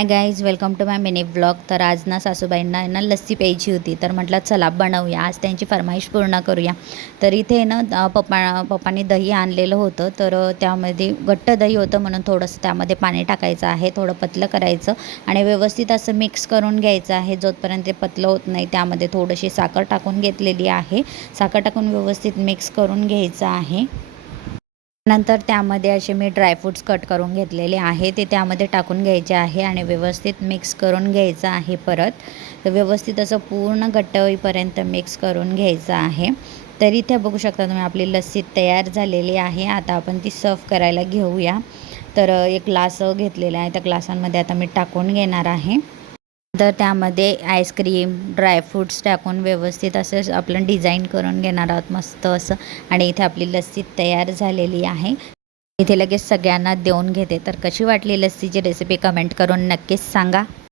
High guys, welcome to my mini vlog. तर आज ना सासूबाईंना ना लस्सी प्यायची होती, तर म्हटलं चला बनवूया, आज त्यांची फरमाईश पूर्ण करूया. तर इथे ना पप्पांनी दही आणलेलं होतं, तर त्यामध्ये घट्ट दही होतं म्हणून थोडंसं त्यामध्ये पाणी टाकायचं आहे, थोडं पतलं करायचं आणि व्यवस्थित असं मिक्स करून घ्यायचं आहे. जोपर्यंत ते पतलं होत नाही त्यामध्ये थोडीशी साखर टाकून घेतलेली आहे. साखर टाकून व्यवस्थित मिक्स करून घ्यायचं आहे. नंतर त्यामध्ये असे मी ड्रायफ्रूट्स कट करून घेतलेले आहे, ते त्यामध्ये टाकून घ्यायचे आहे आणि व्यवस्थित मिक्स करून घ्यायचं आहे. परत तर व्यवस्थित असं पूर्ण घट्ट होईपर्यंत मिक्स करून घ्यायचं आहे. तर इथे बघू शकता तुम्ही आपली लस्सी तयार झालेली आहे. आता आपण ती सर्व करायला घेऊया. तर एक ग्लास घेतलेला आहे, त्या ग्लासांमध्ये आता मी टाकून घेणार आहे. तर त्यामध्ये आईस्क्रीम, ड्रायफ्रूट्स टाकून व्यवस्थित असं आपण डिझाईन करून घेणार आहोत मस्त असं. आणि इथे आपली लस्सी तयार झालेली आहे. इथे लगेच सगळ्यांना देऊन घेते. तर कशी वाटली लस्सीची रेसिपी कमेंट करून नक्कीच सांगा.